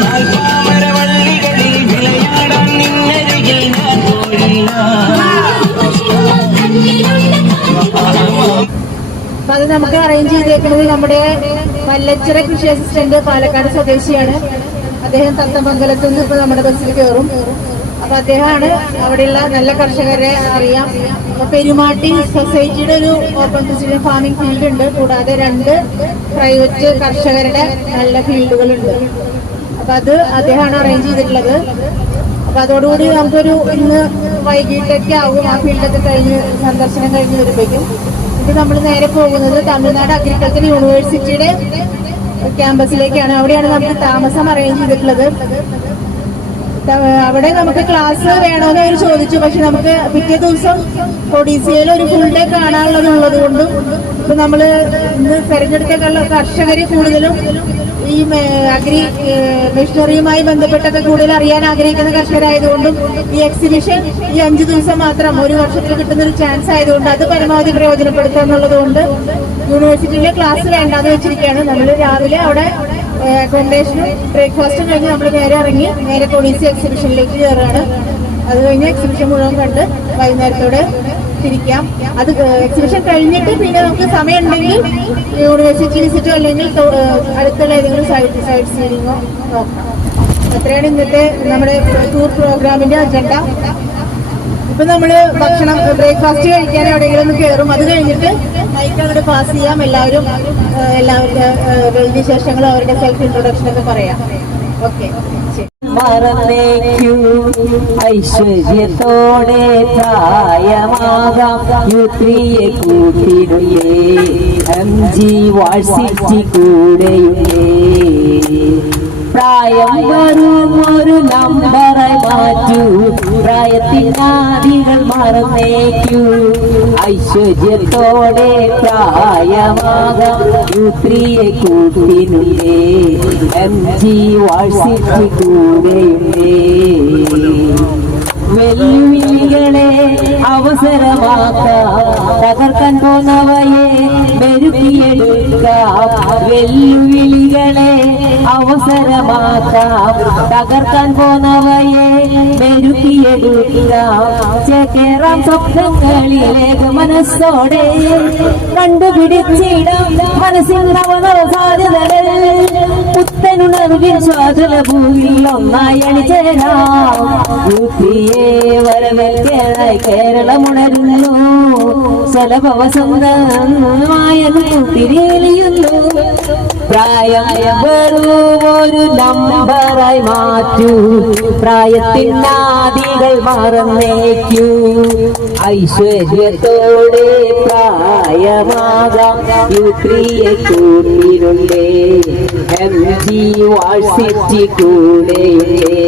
താമരവള്ളികളിൽ വിളയാടാൻ നിന്നരികിൽ ഞാൻ പോഴില്ല. അപ്പൊ അത് നമുക്ക് അറേഞ്ച് ചെയ്തേക്കുന്നത് നമ്മുടെ വല്ലച്ചിറ കൃഷി അസിസ്റ്റന്റ് പാലക്കാട് സ്വദേശിയാണ്. അദ്ദേഹം തത്തമംഗലത്തു നിന്ന് ഇപ്പൊ നമ്മുടെ ബസ്സിൽ കയറും. അപ്പൊ അദ്ദേഹമാണ് അവിടെയുള്ള നല്ല കർഷകരെ അറിയാം. അപ്പൊ പെരുമാട്ടി സൊസൈറ്റിയുടെ ഒരു ഓപ്പൺ പ്രിസിഡൻ ഫാമിംഗ് ഫീൽഡ് ഉണ്ട്. കൂടാതെ 2 പ്രൈവറ്റ് കർഷകരുടെ നല്ല ഫീൽഡുകളുണ്ട്. അപ്പൊ അത് അദ്ദേഹമാണ് അറേഞ്ച് ചെയ്തിട്ടുള്ളത്. അപ്പൊ അതോടുകൂടി നമുക്കൊരു ഇന്ന് വൈകിട്ടൊക്കെ ആവും ആ ഫീൽഡൊക്കെ കഴിഞ്ഞ് സന്ദർശനം കഴിഞ്ഞ് വരുമ്പോഴേക്കും. ഇത് നമ്മൾ നേരെ പോകുന്നത് തമിഴ്നാട് അഗ്രികൾച്ചർ യൂണിവേഴ്സിറ്റിയുടെ ക്യാമ്പസിലേക്കാണ്. അവിടെയാണ് നമുക്ക് താമസം അറേഞ്ച് ചെയ്തിട്ടുള്ളത്. അവിടെ നമുക്ക് ക്ലാസ് വേണമെന്ന് അവർ ചോദിച്ചു. പക്ഷെ നമുക്ക് പിറ്റേ ദിവസം ഒഡീസയിൽ ഒരു ഫുൾ ഡേ കാണാനുള്ളത് കൊണ്ടും ഇപ്പൊ നമ്മള് ഇന്ന് തെരഞ്ഞെടുത്ത കർഷകര് കൂടുതലും ഈ അഗ്രി മെഷീനറിയുമായി ബന്ധപ്പെട്ടൊക്കെ കൂടുതൽ അറിയാൻ ആഗ്രഹിക്കുന്ന കർഷകരായതുകൊണ്ടും ഈ എക്സിബിഷൻ ഈ 5 ദിവസം മാത്രം ഒരു വർഷത്തിൽ കിട്ടുന്ന ഒരു ചാൻസ് ആയതുകൊണ്ട് അത് പരമാവധി പ്രയോജനപ്പെടുത്തുക എന്നുള്ളത് കൊണ്ട് യൂണിവേഴ്സിറ്റിയിലെ ക്ലാസ് വേണ്ടാന്ന് വെച്ചിരിക്കുകയാണ്. നമ്മൾ രാവിലെ അവിടെ അക്കോമഡേഷനും ബ്രേക്ക്ഫാസ്റ്റും കഴിഞ്ഞ് നമ്മൾ നേരെ ഇറങ്ങി നേരെ കൊഡീസി എക്സിബിഷനിലേക്ക് കയറുകയാണ്. അത് കഴിഞ്ഞ് എക്സിബിഷൻ മുഴുവൻ കണ്ട് വൈകുന്നേരത്തോടെ തിരിക്കാം. അത് എക്സിബിഷൻ കഴിഞ്ഞിട്ട് പിന്നെ നമുക്ക് സമയം ഉണ്ടെങ്കിൽ യൂണിവേഴ്സിറ്റി വിസിറ്റോ അല്ലെങ്കിൽ അടുത്തുള്ള ഏതെങ്കിലും സൈറ്റ് സീയിങ്ങോ നോക്കാം. അത്രയാണ് ഇന്നത്തെ നമ്മുടെ ടൂർ പ്രോഗ്രാമിന്റെ അജണ്ട. ഇപ്പൊ നമ്മള് ഭക്ഷണം ബ്രേക്ക്ഫാസ്റ്റ് കഴിക്കാൻ എവിടെയെങ്കിലും ഒന്ന് കയറും. അത് കഴിഞ്ഞിട്ട് മൈക്ക് അങ്ങോട്ട് പാസ് ചെയ്യാം. എല്ലാവരുടെ വിശേഷങ്ങളും അവരുടെ സെൽഫ് ഇൻട്രൊഡക്ഷൻ ഒക്കെ പറയാം. ഓക്കെ. മറന്നേക്കൂ ഐശ്വര്യത്തോടെ പ്രായമാകാം യുത്രിയെ കൂട്ടിനുയേ MG വാഴ്സിറ്റി കൂടെയുയേ പ്രായം വരും ഒരു നമ്പറായി മാറ്റൂ പ്രായത്തിനാദികൾ മറന്നേക്കൂ ഐശ്വര്യത്തോടെ പ്രായമാകാം യുത്രിയെ കൂട്ടിനുണ്ടേ MG വാഴ്സിറ്റി കൂടെയുണ്ടേ വെല്ലുവിളികളെ അവസരമാക്കാം തകർക്കാൻ പോന്നവയെ മെരുക്കിയെടുക്കാം വെല്ലുവിളികളെ അവസരമാക്കാം തകർക്കാൻ പോന്നവയെ മെരുക്കിയെടുക്കാം ചേക്കേറാം സ്വപ്നങ്ങളിലേക്ക് മനസ്സോടെ കണ്ടുപിടിച്ചിടാം മനസ്സിൻ നവനവ സാധ്യതകൾ പുത്തനുണർവിൻ സ്വാതല ഭൂമിയിൽ ഒന്നായി അണിചേരാം യുക്തിയെ വരവേൽക്കാനായി കേരളമുണരുന്നു സ്വലഭവസന്തമായ തിരിയുന്നു പ്രായം വെറും ഒരു നമ്പറായി മാറ്റൂ പ്രായത്തിനാദികൾ മറന്നേക്കൂ ഐശ്വര്യത്തോടെ പ്രായമാകാം യുത്രിയെ കൂട്ടിനുണ്ടേ MG വാഴ്സിറ്റി കൂടെയുണ്ടേ.